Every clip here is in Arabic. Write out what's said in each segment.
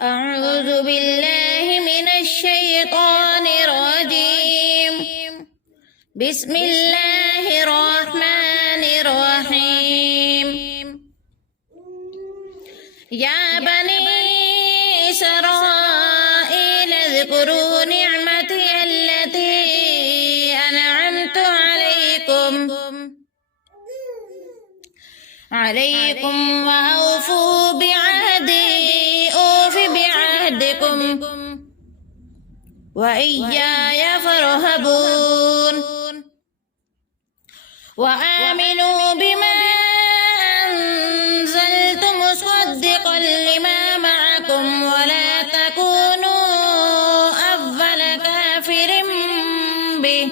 أعوذ بالله من الشيطان الرجيم. بسم الله الرحمن الرحيم. يا بني إسرائيل اذكروا نعمتي التي أنعمت عليكم وأوفوا بعهدي أوف بعهدكم وإياي فارهبون. وآمنوا بما أنزلت مصدقا لما معكم ولا تكونوا أول كافر به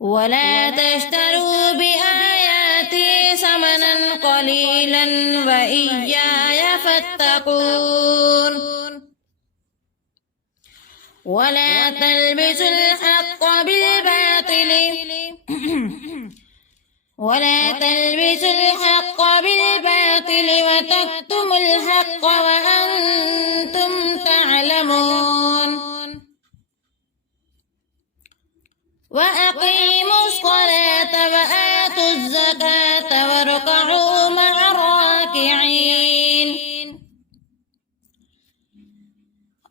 ولا تشتروا بآياتي ثمنا قليلا وإياي فاتقون. ولا تلبسوا الحق بالباطل وتكتموا الحق وأنتم تعلمون. وأقيموا الصلاة وآتوا الزكاة واركعوا مع الراكعين.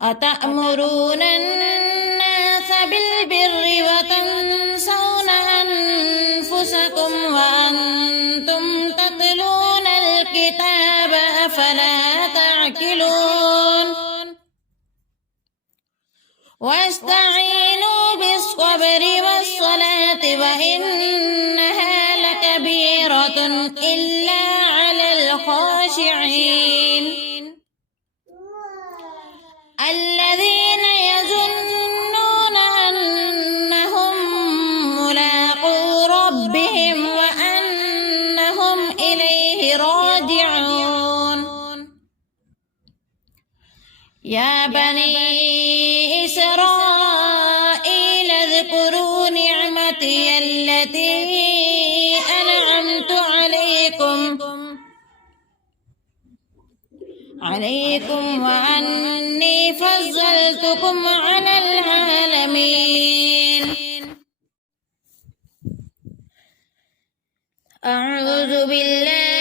أتأمرون الناس بالبر وتنسون أنفسكم وأنتم تتلون الكتاب أفلا تعقلون. واستعينوا بالصبر والصلاة وإنها لكبيرة إلا على الخاشعين الذين يظنون أنهم ملاقو ربهم وأنهم إليه راجعون. يا بني إسرائيل اذكروا نعمتي التي أنعمت عليكم وأني فضلتكم على العالمين.